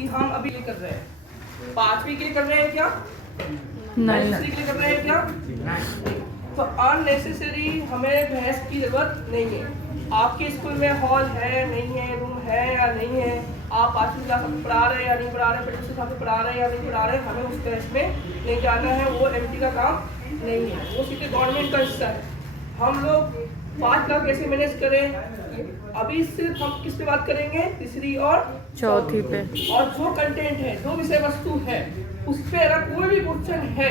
कि हम अभी ये कर रहे हैं, 5वीं के लिए कर रहे हैं क्या, नहीं, के लिए कर रहे हैं क्या, तो अननेसेसरी हमें बहस की जरूरत नहीं है। आपके स्कूल में हॉल है नहीं है, रूम है या नहीं है, आप 5वीं क्लास में पढ़ा रहे हैं या नहीं पढ़ा रहे, फिर दूसरे क्लास में पढ़ा रहे हैं या नहीं पढ़ा रहे, हमें उस बहस में नहीं जाना है। वो एमटी का काम नहीं है, वो सीधे गवर्नमेंट का हिस्सा है। हम लोग 5 लाख कैसे मैनेज करें, अभी सिर्फ हम किस पे बात करेंगे, तीसरी और चौथी पे। और जो कंटेंट है, जो विषय वस्तु है, उस पे अगर कोई भी क्वेश्चन है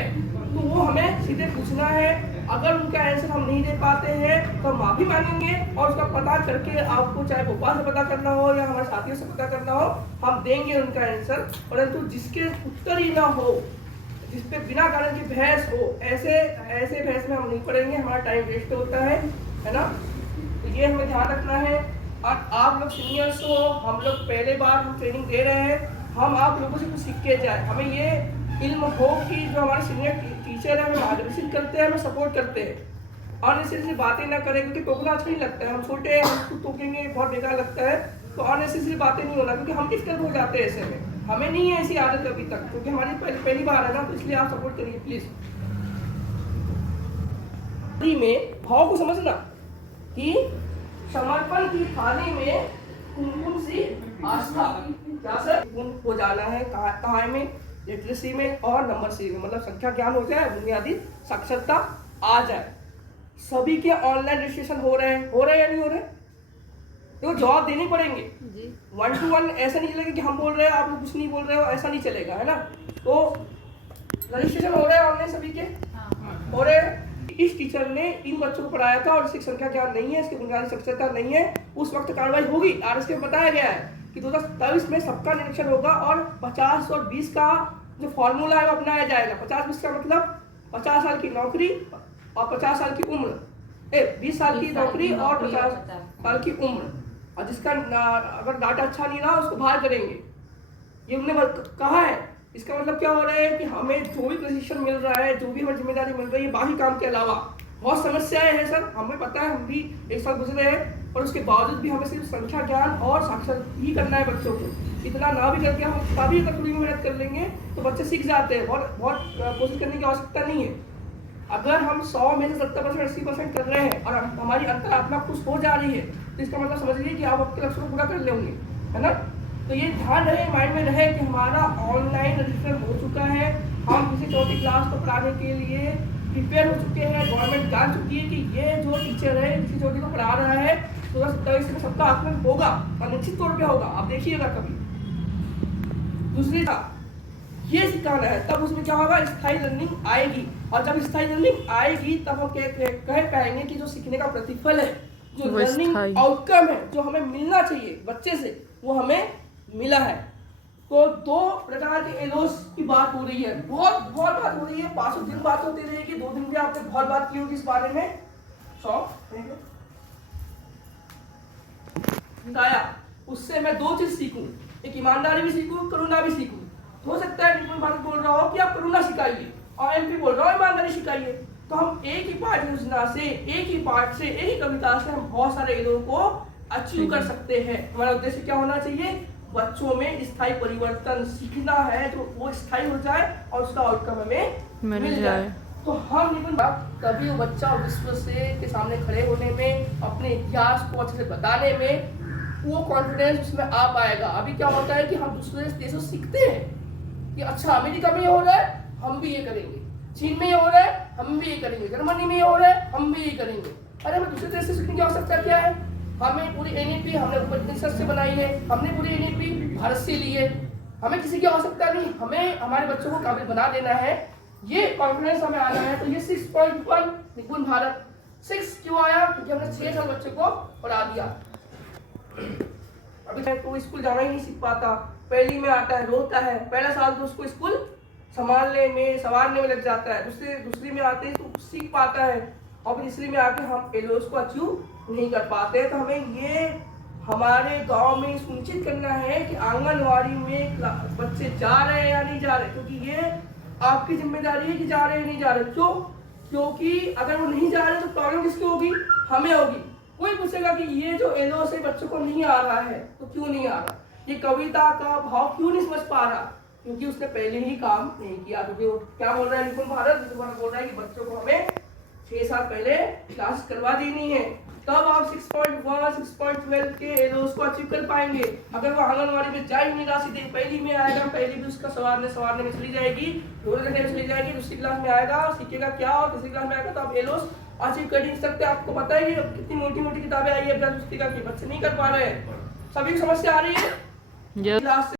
तो वो हमें सीधे पूछना है। अगर उनका आंसर हम नहीं दे पाते हैं तो माफी मांगेंगे और उसका पता करके आपको चाहे भोपाल से पता करना हो या हमारे साथियों से पता करना हो, हम देंगे उनका आंसर। परंतु जिसके उत्तर ही ना हो, जिस पे बिना कारण की बहस हो, ऐसे बहस में हम नहीं पढ़ेंगे, हमारा टाइम वेस्ट होता है ना। तो ये हमें ध्यान रखना है। और आप लोग सीनियर्स हो, हम लोग पहले बार हम ट्रेनिंग दे रहे हैं, हम आप लोगों से कुछ सीख के जाए। हमें ये इल्म हो कि जो हमारे सीनियर टीचर है हमें मार्गदर्शन करते हैं, हमें सपोर्ट करते हैं और इसी बातें ना करें, क्योंकि टोकना अच्छा नहीं लगता है। हम छोटे हैं, हम खुद टोकेंगे बहुत बेकार लगता है, तो अननेसेसरी बातें नहीं होना, क्योंकि हम डिस्टर्ब हो जाते हैं ऐसे में। हमें नहीं है ऐसी आदत अभी तक, क्योंकि हमारी पहली बार है ना, तो इसलिए आप सपोर्ट करिए प्लीज। में भाव को समझना कि समर्पण की थाली में कुमकुम सी आस्था, क्या सर, हो जाना है कहाँ में, लिटरेसी में और नंबर सी में, मतलब संख्या ज्ञान हो जाए, बुनियादी साक्षरता आ जाए। सभी के ऑनलाइन रजिस्ट्रेशन हो रहे हैं या नहीं हो रहे, तो जवाब देने पड़ेंगे जी। 1 to 1 ऐसा नहीं चलेगा कि हम बोल रहे हैं आप लोग कुछ नहीं बोल रहे हो, ऐसा नहीं चलेगा, है ना। तो रजिस्ट्रेशन हो रहा है ऑनलाइन सभी के, हो रहे हैं। इस टीचर ने इन बच्चों को पढ़ाया था और इसकी संख्या ज्ञान नहीं है, इसकी बुनियादी साक्षरता नहीं है, उस वक्त कार्रवाई होगी। आरएस में बताया गया है कि 2023 में सबका निरीक्षण होगा और 50 और 20 का जो फॉर्मूला है वो अपनाया जाएगा। 50-20 का मतलब 50 साल की नौकरी और 50 साल की उम्र, 20 साल की नौकरी और 50 साल की उम्र, और जिसका अगर डाटा अच्छा नहीं रहा उसको बाहर करेंगे, ये उन्होंने कहा है। इसका मतलब क्या हो रहा है कि हमें जो भी प्रशिक्षण मिल रहा है, जो भी हमें जिम्मेदारी मिल रही है, बाकी काम के अलावा बहुत समस्याएं हैं सर, हमें पता है, हम भी एक साल गुजरे हैं, और उसके बावजूद भी हमें सिर्फ संख्या ज्ञान और साक्षर ही करना है बच्चों को। इतना ना भी करके हम तभी अगर थोड़ी मेहनत कर लेंगे तो बच्चे सीख जाते हैं, बहुत कोशिश करने की आवश्यकता नहीं है। अगर हम 100 में से 70% 80% कर रहे हैं और हमारी अंतरात्मा खुश हो जा रही है, तो इसका मतलब समझिए कि आप आपके लक्ष्य को पूरा कर लेंगे, है ना। तो ये ध्यान रहे, माइंड में रहे कि हमारा ऑनलाइन रजिस्टर हो चुका है, हम किसी चौथी क्लास को पढ़ाने के लिए प्रिपेयर हो चुके हैं। गवर्नमेंट जान चुकी है कि ये जो टीचर है किसी चौथी को पढ़ा रहा है, 2027 में सबका आकलन होगा और निश्चित तौर पे होगा, आप देखिएगा कभी। दूसरी बात ये सिखाना है, तब उसमें क्या होगा, स्थायी लर्निंग आएगी, और जब स्थायी लर्निंग आएगी तब हम कह पाएंगे कि जो सीखने का प्रतिफल है, जो लर्निंग आउटकम है, जो हमें मिलना चाहिए बच्चे से, वो हमें मिला है। तो 2 प्रकार के एलोस की बात हो रही है, बहुत बात हो रही है, 500 दिन बात होती रहेगी, 2 दिन भी आपने बहुत बात की होगी इस बारे में। 100 उससे मैं 2 चीज सीखूं, एक ईमानदारी भी सीखूं, करुणा भी सीखूं। हो सकता है निपुण भारत बोल रहा हो कि आप करुणा सिखाइए और एमपी बोल रहा हो ईमानदारी सिखाइए, तो हम एक ही पाठ योजना से, एक ही पाठ से, एक ही कविता से हम बहुत सारे एलों को अचीव कर सकते हैं। हमारा उद्देश्य क्या होना चाहिए, बच्चों में स्थायी परिवर्तन सीखना है, जो वो स्थायी हो जाए और उसका आउटकम हमें मिल जाए। तो हम निपुण तभी वो बच्चा विश्व से के सामने खड़े होने में, अपने इतिहास को अच्छे से बताने में, वो कॉन्फिडेंस उसमें आ पाएगा। अभी क्या होता है कि हम दूसरे देशों से सीखते हैं कि अच्छा अमेरिका में ये हो रहा है, हम भी ये करेंगे, चीन में ये हो रहा है, हम भी ये करेंगे, जर्मनी में ये हो रहा है, हम भी ये करेंगे। अरे हमें दूसरे देश से सीखने की आवश्यकता क्या है, हमें पूरी एनईपी हमने उपनिषद से बनाई है, हमने पूरी एनईपी भारत से ली है, हमें किसी की आवश्यकता नहीं, हमें हमारे बच्चों को काबिल बना देना है, ये कॉन्फिडेंस हमें आना है। तो ये 6.1 निपुण भारत 6 क्यों आया, क्योंकि हमने 6 साल बच्चे को पढ़ा दिया। अभी तक तो स्कूल जाना ही नहीं सीख पाता, पहली में आता है रोता है, पहला साल तो उसको स्कूल संभालने में लग जाता है, दूसरी में आते ही तो सीख पाता है, और तीसरी में आके हम एलोस को अचीव नहीं कर पाते। तो हमें ये हमारे गांव में सुनिश्चित करना है कि आंगनवाड़ी में बच्चे जा रहे हैं या नहीं जा रहे, क्योंकि ये आपकी जिम्मेदारी है कि जा रहे हैं नहीं जा रहे। क्यों, क्योंकि अगर वो नहीं जा रहे तो प्रॉब्लम किसकी होगी, हमें होगी। कोई पूछेगा कि ये जो एलो से बच्चों को नहीं आ रहा है तो क्यों नहीं आ रहा, कि कविता का भाव क्यों नहीं समझ पा रहा, क्योंकि उसने पहले ही काम नहीं किया। क्योंकि वो क्या बोल रहा है निपुण भारत, निपुण भारत बोल रहा है कि बच्चों को हमें 6 साल पहले क्लास करवा देनी है, तब आप 6.1 6.12 के एलोस को अचीव कर पाएंगे। अगर वो आंगनवाड़ी में जा ही नहीं रहा, सीधे पहली में आएगा, पहली भी उसका सवारने में चली जाएगी, 2 घंटे में चली जाएगी, दूसरी क्लास में आएगा सीखेगा क्या, और तीसरी क्लास में आएगा तो आप एलोस अचीव कर नहीं सकते। आपको पता है कि कितनी मोटी मोटी किताबें आई है अभ्यास पुस्तिका की, बच्चे नहीं कर पा रहे हैं। सभी को समस्या आ रही है Yes. क्लास